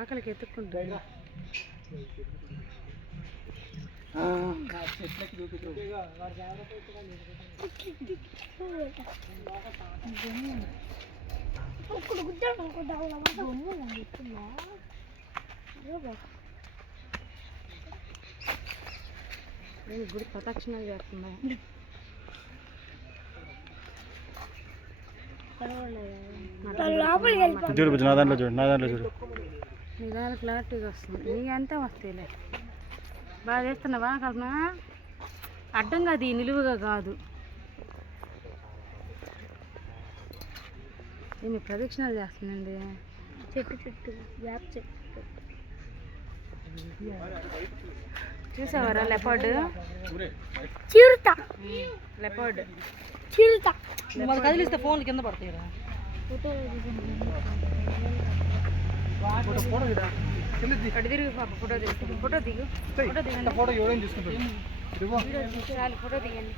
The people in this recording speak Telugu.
ఆకలికి ఎత్తుక్కుంటా గుడి ప్రదక్షిణాలు చేస్తున్నా. చూడు నా దాంట్లో చూడు, నా దాంట్లో చూడు. నీ దాంట్లో క్లారిటీగా వస్తుంది. నీ అంతా వస్తాయిలే. బాగా చేస్తున్నావా కల్పన? అడ్డం కాదు, ఈ నిలువుగా కాదు. నేను ప్రదక్షిణాలు చేస్తున్నాండి. చెట్టు చెట్టు వేప చెట్టు చూసావారా? లెపర్డ్ చిరుత, లెపర్డ్ చిరుత కదిలిస్తే ఫోన్లు కింద పడతాయిరా. అటు తిరిగి పాప ఫోటో తీసుకుంటాం. ఫోటో దిగు, ఫోటో దిగండి, ఫోటో దిగండి.